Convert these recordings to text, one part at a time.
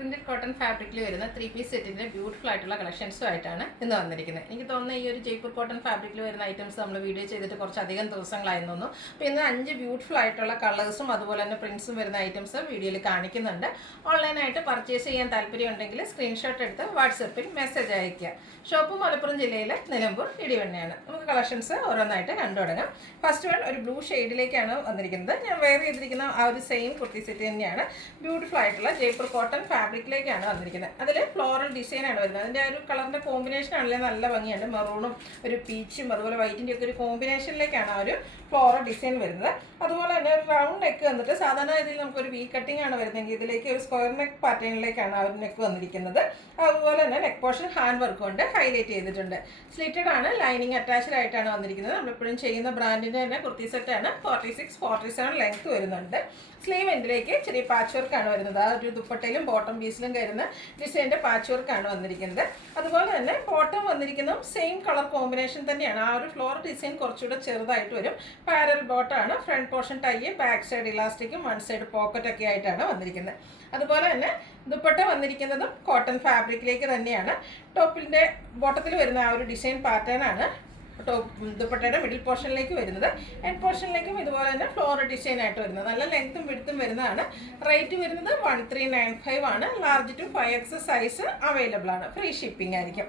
Printed cotton ഫാബ്രിക്കിൽ വരുന്ന 3-പീസ് സെറ്റിന്റെ ബ്യൂട്ടിഫുൾ ആയിട്ടുള്ള കളക്ഷൻസുമായിട്ടാണ് ഇന്ന് വന്നിരിക്കുന്നത്. എനിക്ക് തോന്നുന്ന ഈ ഒരു ജയ്പൂർ കോട്ടൺ ഫാബ്രിക്കിൽ വരുന്ന ഐറ്റംസ് നമ്മൾ വീഡിയോ ചെയ്തിട്ട് കുറച്ചധികം ദിവസങ്ങളായി തോന്നുന്നു. അപ്പോൾ ഇന്ന് 5 ബ്യൂട്ടിഫുൾ ആയിട്ടുള്ള കളേഴ്സും അതുപോലെ തന്നെ പ്രിന്റ്സും വരുന്ന ഐറ്റംസ് വീഡിയോയിൽ കാണിക്കുന്നുണ്ട്. ഓൺലൈനായിട്ട് പർച്ചേസ് ചെയ്യാൻ താല്പര്യമുണ്ടെങ്കിൽ സ്ക്രീൻഷോട്ട് എടുത്ത് വാട്സപ്പിൽ മെസ്സേജ് അയയ്ക്കുക. ഷോപ്പ് മലപ്പുറം ജില്ലയിലെ നിലമ്പൂർ ഇടിവണ്ണയാണ്. നമുക്ക് കളക്ഷൻസ് ഓരോന്നായിട്ട് കണ്ടു തുടങ്ങാം. ഫസ്റ്റ് വൺ ഒരു ബ്ലൂ ഷെയ്ഡിലേക്കാണ് വന്നിരിക്കുന്നത്. ഞാൻ വെയർ ചെയ്തിരിക്കുന്ന ആ ഒരു സെയിം കുർത്തി സെറ്റ് തന്നെയാണ്. ബ്യൂട്ടിഫുൾ ആയിട്ടുള്ള ജയ്പൂർ കോട്ടൺ ഫാബ്രിക്കിലേക്കാണ് വന്നിരിക്കുന്നത്. അതിൽ ഫ്ലോറൽ ഡിസൈനാണ് വരുന്നത്. അതിൻ്റെ ഒരു കളറിൻ്റെ കോമ്പിനേഷൻ ആണെങ്കിലും നല്ല ഭംഗിയുണ്ട്. മെറൂണും ഒരു പീച്ചും അതുപോലെ വൈറ്റിൻ്റെ ഒക്കെ ഒരു കോമ്പിനേഷനിലേക്കാണ് ആ ഒരു ഫ്ലോറൽ ഡിസൈൻ വരുന്നത്. അതുപോലെ തന്നെ ഒരു റൗണ്ട് നെക്ക് വന്നിട്ട് സാധാരണ ഇതിൽ നമുക്കൊരു വി കട്ടിംഗ് ആണ് വരുന്നതെങ്കിൽ ഇതിലേക്ക് ഒരു സ്ക്വയർ നെക്ക് പാറ്റേണിലേക്കാണ് ആ ഒരു നെക്ക് വന്നിരിക്കുന്നത്. അതുപോലെ തന്നെ നെക്ക് പോർഷൻ ഹാൻഡ് വർക്ക് കൊണ്ട് ഹൈലൈറ്റ് ചെയ്തിട്ടുണ്ട്. സ്ലിറ്റഡ് ആണ്, ലൈനിങ് അറ്റാച്ച്ഡ് ആയിട്ടാണ് വന്നിരിക്കുന്നത്. നമ്മളെപ്പോഴും ചെയ്യുന്ന ബ്രാൻഡിൻ്റെ തന്നെ കുർത്തി സെറ്റാണ്. 46-47 ലെങ്ത് വരുന്നുണ്ട്. സ്ലീവ് എൻഡിലേക്ക് ചെറിയ പാച്ച് വർക്കാണ് വരുന്നത്. ആ ഒരു ദുപ്പട്ടയിലും ബോട്ടം പീസിലും കയറുന്ന ഡിസൈൻ്റെ പാച്ച് വർക്കാണ് വന്നിരിക്കുന്നത്. അതുപോലെ തന്നെ ബോട്ടം വന്നിരിക്കുന്നതും സെയിം കളർ കോമ്പിനേഷൻ തന്നെയാണ്. ആ ഒരു ഫ്ലോർ ഡിസൈൻ കുറച്ചുകൂടെ ചെറുതായിട്ട് വരും. പാരൽ ബോട്ടാണ്. Front portion tie, back side ഇലാസ്റ്റിക്കും വൺ സൈഡ് പോക്കറ്റ് ഒക്കെ ആയിട്ടാണ് വന്നിരിക്കുന്നത്. അതുപോലെ തന്നെ ദുപ്പട്ട വന്നിരിക്കുന്നതും കോട്ടൺ ഫാബ്രിക്കിലേക്ക് തന്നെയാണ്. ടോപ്പിൻ്റെ ബോട്ടത്തിൽ വരുന്ന ആ ഒരു ഡിസൈൻ പാറ്റേൺ ആണ് ദുപ്പട്ടയുടെ മിഡിൽ പോർഷനിലേക്ക് വരുന്നത്. എൻഡ് പോർഷനിലേക്കും ഇതുപോലെ തന്നെ ഫ്ലോറൽ ഡിസൈൻ ആയിട്ട് വരുന്നത്. നല്ല ലെങ്ത്തും വിഡ്ത്തും വരുന്നതാണ്. റേറ്റ് വരുന്നത് 1395 ആണ്. Large to 5X size available ആണ്. ഫ്രീ ഷിപ്പിംഗ് ആയിരിക്കും.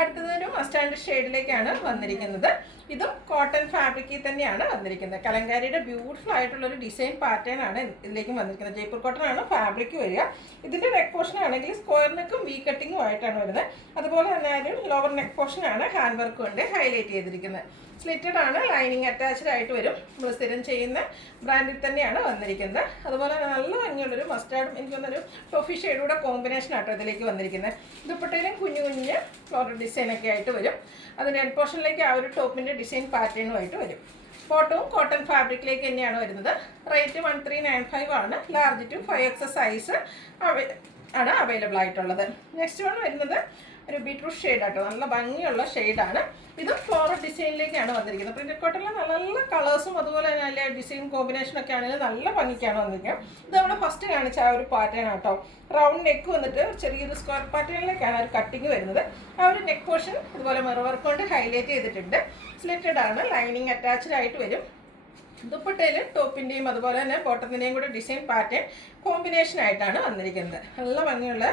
അടുത്തതൊരു മസ്റ്റാൻഡ് ഷെയ്ഡിലേക്കാണ് വന്നിരിക്കുന്നത്. ഇതും കോട്ടൺ ഫാബ്രിക്കിൽ തന്നെയാണ് വന്നിരിക്കുന്നത്. കലങ്കാരിയുടെ ബ്യൂട്ടിഫുൾ ആയിട്ടുള്ള ഒരു ഡിസൈൻ പാറ്റേൺ ആണ് ഇതിലേക്കും വന്നിരിക്കുന്നത്. ജയ്പൂർ കോട്ടൺ ആണ് ഫാബ്രിക് വരിക. ഇതിൻ്റെ നെക്ക് പോർഷൻ ആണെങ്കിൽ സ്ക്വയർ നെക്കും വി കട്ടിങ്ങും ആയിട്ടാണ് വരുന്നത്. അതുപോലെ തന്നെ ഒരു ലോവർ നെക്ക് പോർഷൻ ആണ് ഹാൻഡ് വർക്ക് കൊണ്ട് ഹൈലൈറ്റ് ചെയ്തിരിക്കുന്നത്. സ്ലിറ്റഡ് ആണ്, ലൈനിങ് അറ്റാച്ച്ഡ് ആയിട്ട് വരും. നമ്മൾ സ്ഥിരം ചെയ്യുന്ന ബ്രാൻഡിൽ തന്നെയാണ് വന്നിരിക്കുന്നത്. അതുപോലെ തന്നെ നല്ല ഭംഗിയുള്ളൊരു മസ്റ്റാർഡും എനിക്ക് തോന്നുന്നൊരു ടോഫി ഷെയ്ഡൂടെ കോമ്പിനേഷൻ ആട്ടോ ഇതിലേക്ക് വന്നിരിക്കുന്നത്. ദുപ്പട്ടയിലും കുഞ്ഞു കുഞ്ഞ് ഫ്ലോറൽ ഡിസൈനൊക്കെ ആയിട്ട് വരും. അതിൻ്റെ എൻഡ് പോർഷനിലേക്ക് ആ ഒരു ടോപ്പിൻ്റെ ഡിസൈൻ പാറ്റേണുമായിട്ട് വരും. ബോട്ടവും കോട്ടൺ ഫാബ്രിക്കിലേക്ക് തന്നെയാണ് വരുന്നത്. റേറ്റ് 1395 ആണ്. ലാർജ് ടു 5X സൈസ് ആണ് അവൈലബിൾ ആയിട്ടുള്ളത്. നെക്സ്റ്റ് വൺ വരുന്നത് ഒരു ബീട്രൂട്ട് ഷെയ്ഡ് ആട്ടോ. നല്ല ഭംഗിയുള്ള ഷെയ്ഡാണ്. ഇത് ഫ്ലോറൽ ഡിസൈനിലേക്കാണ് വന്നിരിക്കുന്നത്. പ്രിന്റഡ് കോട്ടണിൽ നല്ല നല്ല കളേഴ്സും അതുപോലെ തന്നെ നല്ല ഡിസൈൻ കോമ്പിനേഷനൊക്കെ ആണെങ്കിൽ നല്ല ഭംഗിക്കാണ് വന്നിരിക്കുന്നത്. ഇത് നമ്മൾ ഫസ്റ്റ് കാണിച്ച ആ ഒരു പാറ്റേൺ ആട്ടോ. റൗണ്ട് നെക്ക് വന്നിട്ട് ചെറിയൊരു സ്ക്വയർ പാറ്റേണിലേക്കാണ് ഒരു കട്ടിങ് വരുന്നത്. ആ ഒരു നെക്ക് പോർഷൻ ഇതുപോലെ മിറർ വർക്ക് കൊണ്ട് ഹൈലൈറ്റ് ചെയ്തിട്ടുണ്ട്. സ്ലിറ്റഡ് ആണ്, ലൈനിങ് അറ്റാച്ച്ഡ് ആയിട്ട് വരും. ദുപ്പട്ടയിൽ ടോപ്പിൻ്റെയും അതുപോലെ തന്നെ ബോട്ടത്തിൻ്റെയും കൂടെ ഡിസൈൻ പാറ്റേൺ കോമ്പിനേഷൻ ആയിട്ടാണ് വന്നിരിക്കുന്നത്. നല്ല ഭംഗിയുള്ള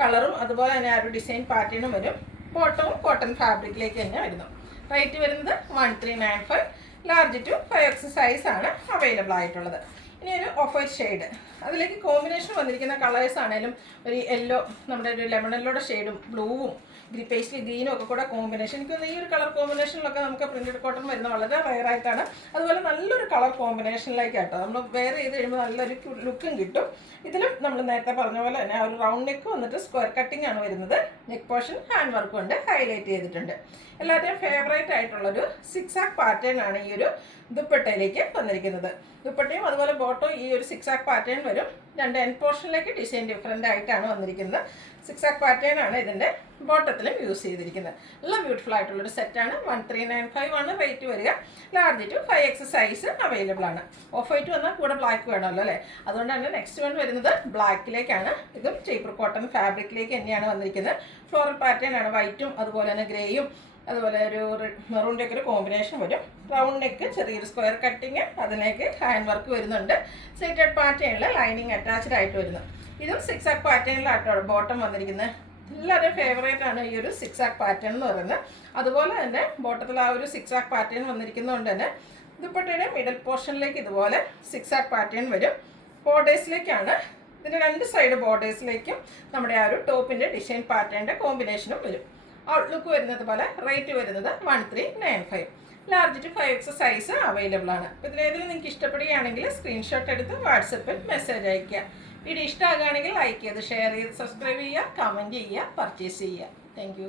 കളറും അതുപോലെ തന്നെ ആ ഒരു ഡിസൈൻ പാറ്റേണും വരും. ബോട്ടവും കോട്ടൺ ഫാബ്രിക്കിലേക്ക് തന്നെ വരുന്നു. റേറ്റ് വരുന്നത് 1395. ലാർജ് ടു 5X സൈസാണ് അവൈലബിൾ ആയിട്ടുള്ളത്. ഇനി ഒരു ഓഫ് വൈറ്റ് ഷെയ്ഡ്. അതിലേക്ക് കോമ്പിനേഷൻ വന്നിരിക്കുന്ന കളേഴ്സ് ആണെങ്കിലും ഒരു യെല്ലോ, നമ്മുടെ ഒരു ലെമൺ യെല്ലോയുടെ ഷെയ്ഡും ബ്ലൂവും പേസ്ലി ഗ്രീനും ഒക്കെ കൂടെ കോമ്പിനേഷൻ. എനിക്ക് തോന്നുന്നു ഈ ഒരു കളർ കോമ്പിനേഷനിലൊക്കെ നമുക്ക് പ്രിന്റഡ് കോട്ടൺ വരുന്ന വളരെ റയറായിട്ടാണ്. അതുപോലെ നല്ലൊരു കളർ കോമ്പിനേഷനിലേക്കാട്ടോ നമ്മൾ വെയർ ചെയ്ത് കഴിയുമ്പോൾ നല്ലൊരു ലുക്കും കിട്ടും. ഇതിലും നമ്മൾ നേരത്തെ പറഞ്ഞ പോലെ തന്നെ ആ ഒരു റൗണ്ട് നെക്ക് വന്നിട്ട് സ്ക്വയർ കട്ടിംഗ് ആണ് വരുന്നത്. നെക്ക് പോർഷൻ ഹാൻഡ് വർക്ക് കൊണ്ട് ഹൈലൈറ്റ് ചെയ്തിട്ടുണ്ട്. എല്ലാവരുടെയും ഫേവറേറ്റ് ആയിട്ടുള്ളൊരു സിക്സാക് പാറ്റേൺ ആണ് ഈ ഒരു ദുപ്പട്ടയിലേക്ക് വന്നിരിക്കുന്നത്. ദുപ്പട്ടയും അതുപോലെ ബോട്ടോ ഈ ഒരു സിക്സാക് പാറ്റേൺ വരും. രണ്ട് എൻഡ് പോർഷനിലേക്ക് ഡിസൈൻ ഡിഫറെൻ്റ് ആയിട്ടാണ് വന്നിരിക്കുന്നത്. സിക്സാക് പാറ്റേൺ ആണ് ഇതിൻ്റെ ബോട്ടത്തിലും യൂസ് ചെയ്തിരിക്കുന്നത്. നല്ല ബ്യൂട്ടിഫുൾ ആയിട്ടുള്ളൊരു സെറ്റാണ്. 1395 ആണ് റേറ്റ് വരിക. Large to 5X size available ആണ്. ഓഫ് വൈറ്റ് വന്നാൽ കൂടെ ബ്ലാക്ക് വേണമല്ലോ അല്ലേ? അതുകൊണ്ട് തന്നെ നെക്സ്റ്റ് വൺ വരുന്നത് ബ്ലാക്കിലേക്കാണ്. ഇതും ജയ്പൂർ കോട്ടൺ ഫാബ്രിക്കിലേക്ക് തന്നെയാണ് വന്നിരിക്കുന്നത്. ഫ്ലോറൽ പാറ്റേൺ ആണ്. വൈറ്റും അതുപോലെ തന്നെ ഗ്രേയും അതുപോലെ ഒരു മെറൂണിൻ്റെ ഒക്കെ ഒരു കോമ്പിനേഷൻ വരും. റൗണ്ട് നെക്ക്, ചെറിയൊരു സ്ക്വയർ കട്ടിങ്, അതിലേക്ക് ഹാൻഡ് വർക്ക് വരുന്നുണ്ട്. സ്ലിറ്റഡ് പാറ്റേണിൽ ലൈനിങ് അറ്റാച്ച്ഡ് ആയിട്ട് വരുന്നു. ഇതും സിക്സാക് പാറ്റേണിലാട്ടോ ബോട്ടം വന്നിരിക്കുന്നത്. എല്ലാവരുടെയും ഫേവറേറ്റ് ആണ് ഈ ഒരു സിക്സാക് പാറ്റേൺ എന്ന് പറയുന്നത്. അതുപോലെ തന്നെ ബോട്ടത്തിൽ ആ ഒരു സിക്സാക് പാറ്റേൺ വന്നിരിക്കുന്നതുകൊണ്ട് തന്നെ ദുപ്പട്ടയുടെ മിഡിൽ പോർഷനിലേക്ക് ഇതുപോലെ സിക്സാക് പാറ്റേൺ വരും. ബോർഡേഴ്സിലേക്കാണ് ഇതിൻ്റെ രണ്ട് സൈഡ് ബോർഡേഴ്സിലേക്കും നമ്മുടെ ആ ഒരു ടോപ്പിൻ്റെ ഡിസൈൻ പാറ്റേണിൻ്റെ കോമ്പിനേഷനും വരും. ഔട്ട്ലുക്ക് വരുന്നത് പോലെ. റേറ്റ് വരുന്നത് 1395. Large to 5X size available ആണ്. അപ്പോൾ ഇതിലേതെങ്കിലും നിങ്ങൾക്ക് ഇഷ്ടപ്പെടുകയാണെങ്കിൽ സ്ക്രീൻഷോട്ട് എടുത്ത് വാട്സപ്പിൽ മെസ്സേജ് അയയ്ക്കുക. വീഡിയോ ഇഷ്ടമാകുകയാണെങ്കിൽ ലൈക്ക് ചെയ്ത് ഷെയർ ചെയ്ത് സബ്സ്ക്രൈബ് ചെയ്യുക, കമൻറ്റ് ചെയ്യുക, പർച്ചേസ് ചെയ്യുക. താങ്ക്